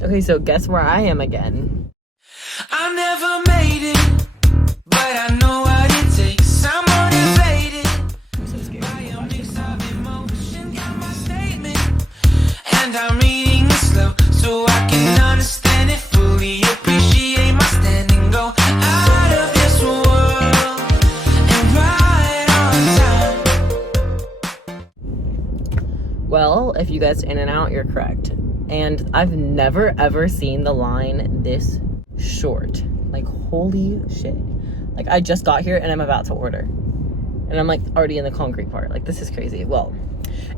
Okay, so guess where I am again? I never made it, but I know what it takes. I'm motivated. I'm so scared. By a mix of emotion, got my statement, and I'm reading it slow so I can understand it fully. Appreciate my standing, go out of this world and ride on time. Well, if you guessed In and Out, you're correct. And I've never ever seen the line this short. Like, holy shit. Like, I just got here and I'm about to order. And I'm like already in the concrete part. Like, this is crazy. Well,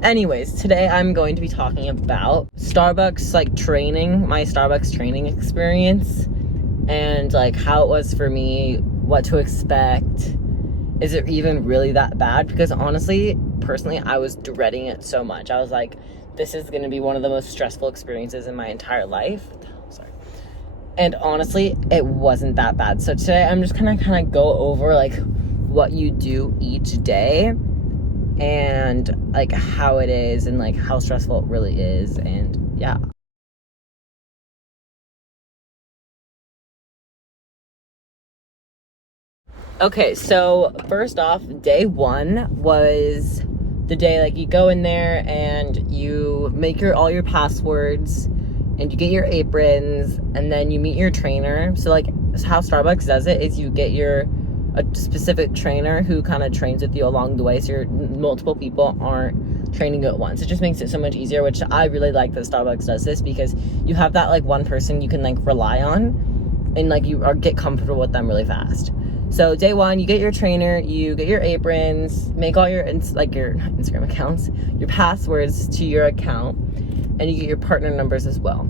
anyways, today I'm going to be talking about Starbucks, like training, my Starbucks training experience. And like how it was for me, what to expect. Is it even really that bad? Because honestly, personally, I was dreading it so much. I was like, this is going to be one of the most stressful experiences in my entire life. Sorry. And honestly, it wasn't that bad. So today I'm just gonna kind of go over like what you do each day and like how it is and like how stressful it really is. And yeah. Okay, so first off, day one was the day like you go in there and you make all your passwords and you get your aprons and then you meet your trainer. So like how Starbucks does it is you get a specific trainer who kind of trains with you along the way, so your multiple people aren't training you at once. It just makes it so much easier, which I really like that Starbucks does this, because you have that like one person you can like rely on and like get comfortable with them really fast. So day one, you get your trainer, you get your aprons, make all your like your Instagram accounts, your passwords to your account, and you get your partner numbers as well.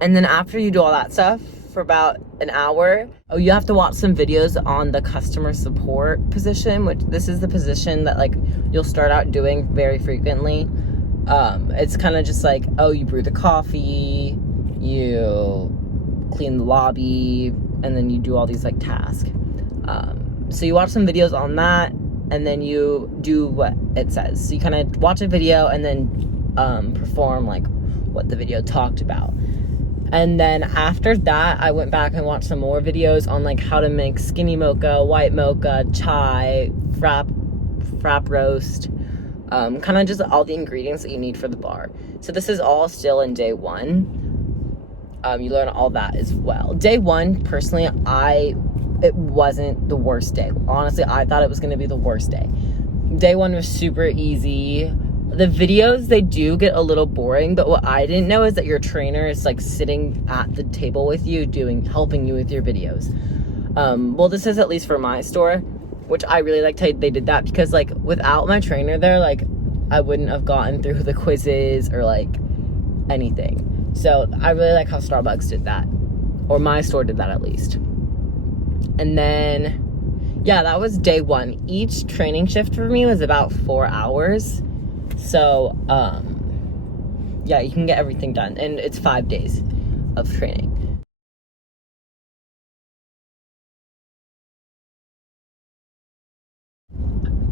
And then after you do all that stuff for about an hour, you have to watch some videos on the customer support position, which this is the position that like you'll start out doing very frequently. It's kind of just like, you brew the coffee, you clean the lobby, and then you do all these like tasks. So you watch some videos on that, and then you do what it says. So you kind of watch a video and then perform like what the video talked about. And then after that, I went back and watched some more videos on like how to make skinny mocha, white mocha, chai, frap roast, kind of just all the ingredients that you need for the bar. So this is all still in day one. You learn all that as well. Day one, personally, it wasn't the worst day. Honestly, I thought it was going to be the worst day. Day one was super easy. The videos, they do get a little boring, but what I didn't know is that your trainer is like sitting at the table with you, helping you with your videos. Well, this is at least for my store, which I really liked how they did that, because like without my trainer there, like I wouldn't have gotten through the quizzes or like anything. So I really like how Starbucks did that, or my store did that at least. And then, yeah, that was day one. Each training shift for me was about 4 hours. So, yeah, you can get everything done. And it's 5 days of training.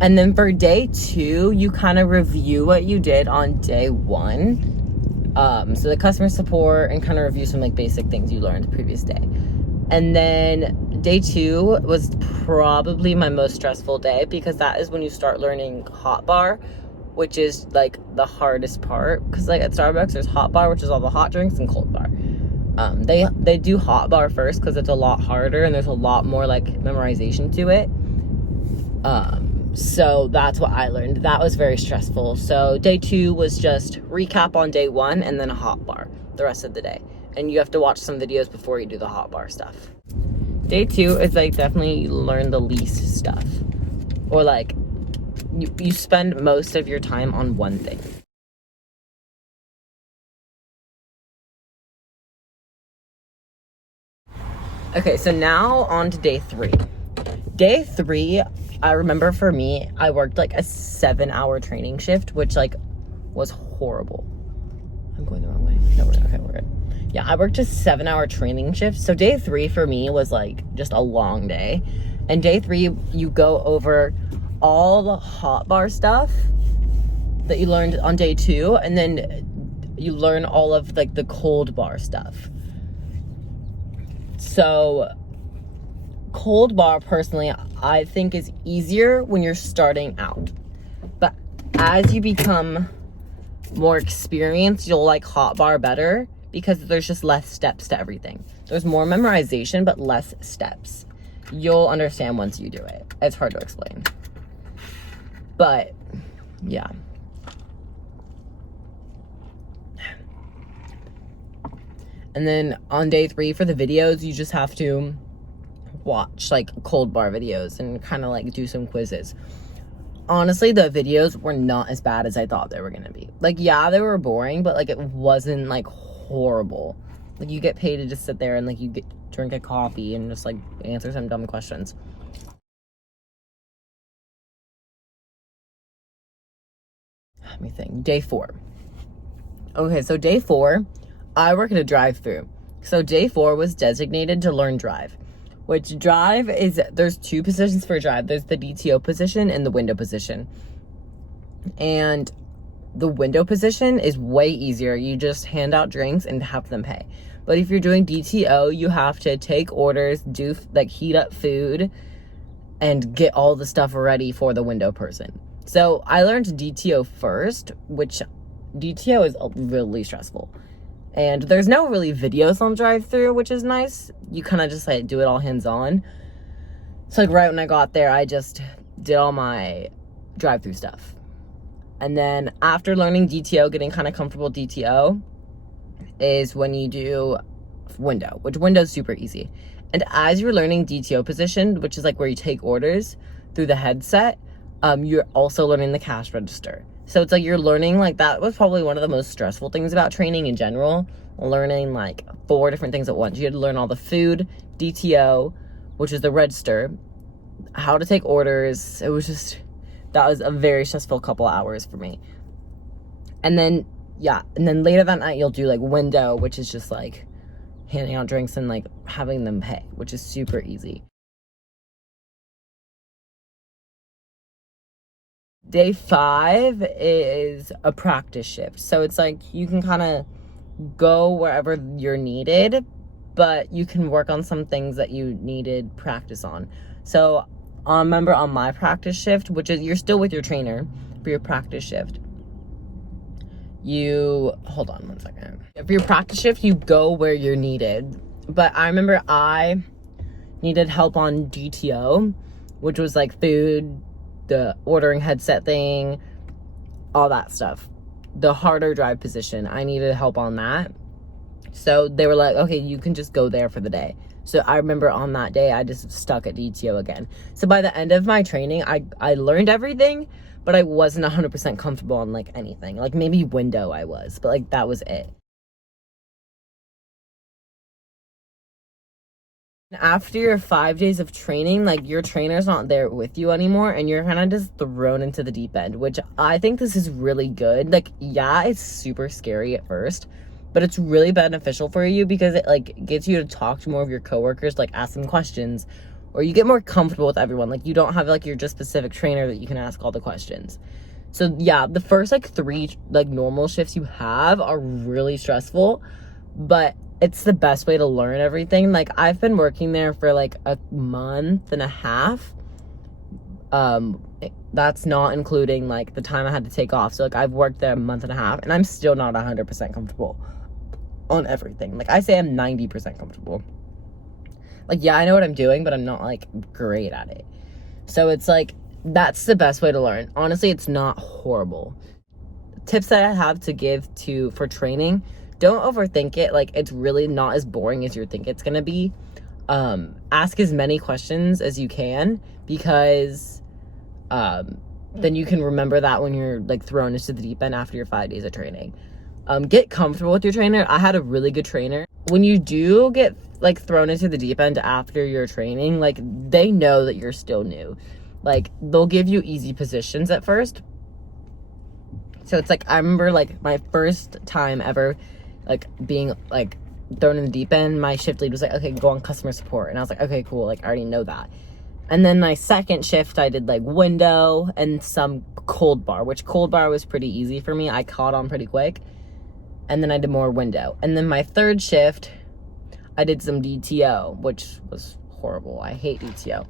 And then for day two, you kind of review what you did on day one. So the customer support, and kind of review some like basic things you learned the previous day. And then day two was probably my most stressful day, because that is when you start learning hot bar, which is like the hardest part. Because like at Starbucks, there's hot bar, which is all the hot drinks, and cold bar. They do hot bar first because it's a lot harder and there's a lot more like memorization to it. So that's what I learned. That was very stressful. So day two was just recap on day one and then a hot bar the rest of the day. And you have to watch some videos before you do the hot bar stuff. Day two is like definitely you learn the least stuff. Or like you spend most of your time on one thing. Okay, so now on to day three. Day three, I remember for me, I worked like a 7-hour training shift, which like was horrible. I'm going the wrong way. No, we're good. Yeah, I worked a 7-hour training shift. So day three for me was like just a long day. And day three, you go over all the hot bar stuff that you learned on day two. And then you learn all of like the cold bar stuff. So cold bar, personally, I think is easier when you're starting out. But as you become more experienced, you'll like hot bar better because there's just less steps to everything. There's more memorization, but less steps. You'll understand once you do it. It's hard to explain. But, yeah. And then on day 3 for the videos, you just have to watch like cold bar videos and kind of like do some quizzes. Honestly, the videos were not as bad as I thought they were gonna be. Like, yeah, they were boring, but like it wasn't like horrible. Like, you get paid to just sit there and like you drink a coffee and just like answer some dumb questions. Let me think. Day 4. Okay, so day 4, I work at a drive-thru. So day 4 was designated to learn drive. Which drive is, there's 2 positions for drive. There's the DTO position and the window position. And the window position is way easier. You just hand out drinks and have them pay. But if you're doing DTO, you have to take orders, do like heat up food, and get all the stuff ready for the window person. So I learned DTO first, which DTO is really stressful. And there's no really videos on drive-thru, which is nice. You kind of just like do it all hands-on. So like right when I got there, I just did all my drive-thru stuff. And then after learning DTO, getting kind of comfortable with DTO is when you do window, which window is super easy. And as you're learning DTO position, which is like where you take orders through the headset, you're also learning the cash register. So it's like you're learning, like, that was probably one of the most stressful things about training in general. Learning like 4 different things at once. You had to learn all the food, DTO, which is the register, how to take orders. It was just, that was a very stressful couple hours for me. And then, yeah, and then later that night you'll do like window, which is just like handing out drinks and like having them pay, which is super easy. Day 5 is a practice shift. So it's like you can kind of go wherever you're needed, but you can work on some things that you needed practice on. So I remember on my practice shift, which is you're still with your trainer for your practice shift. Hold on one second. For your practice shift, you go where you're needed. But I remember I needed help on DTO, which was like food, the ordering headset thing, all that stuff. The harder drive position, I needed help on that. So they were like, okay, you can just go there for the day. So I remember on that day, I just stuck at DTO again. So by the end of my training, I learned everything, but I wasn't 100% comfortable on like anything. Like maybe window I was, but like that was it. After your 5 days of training, like your trainer's not there with you anymore and you're kind of just thrown into the deep end, which I think this is really good. Like, yeah, it's super scary at first, but it's really beneficial for you because it like gets you to talk to more of your coworkers, like ask them questions, or you get more comfortable with everyone. Like you don't have like your just specific trainer that you can ask all the questions. So yeah, the first like 3 like normal shifts you have are really stressful, but it's the best way to learn everything. Like I've been working there for like a month and a half. That's not including like the time I had to take off. So like I've worked there a month and a half and I'm still not 100% comfortable on everything. Like I say I'm 90% comfortable. Like, yeah, I know what I'm doing, but I'm not like great at it. So it's like, that's the best way to learn. Honestly, it's not horrible. Tips that I have to give for training: don't overthink it. Like, it's really not as boring as you think it's gonna be. Ask as many questions as you can, because then you can remember that when you're like thrown into the deep end after your 5 days of training. Get comfortable with your trainer. I had a really good trainer. When you do get like thrown into the deep end after your training, like they know that you're still new. Like they'll give you easy positions at first. So it's like, I remember like my first time ever like being like thrown in the deep end, my shift lead was like, okay, go on customer support. And I was like, okay, cool. Like I already know that. And then my second shift, I did like window and some cold bar, which cold bar was pretty easy for me. I caught on pretty quick. and then I did more window. And then my third shift, I did some DTO, which was horrible. I hate DTO.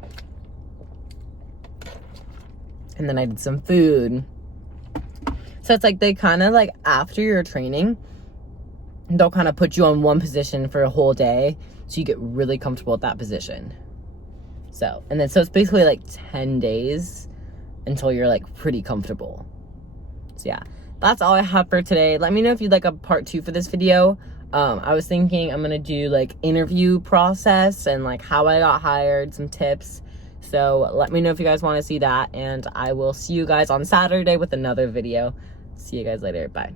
And then I did some food. So it's like they kind of like, after your training, they'll kind of put you on one position for a whole day, so you get really comfortable at that position. So, and then so it's basically like 10 days until you're like pretty comfortable. So yeah, that's all I have for today. Let me know if you'd like a part 2 for this video. I was thinking I'm gonna do like interview process and like how I got hired, some tips. So let me know if you guys want to see that, and I will see you guys on Saturday with another video. See you guys later. Bye.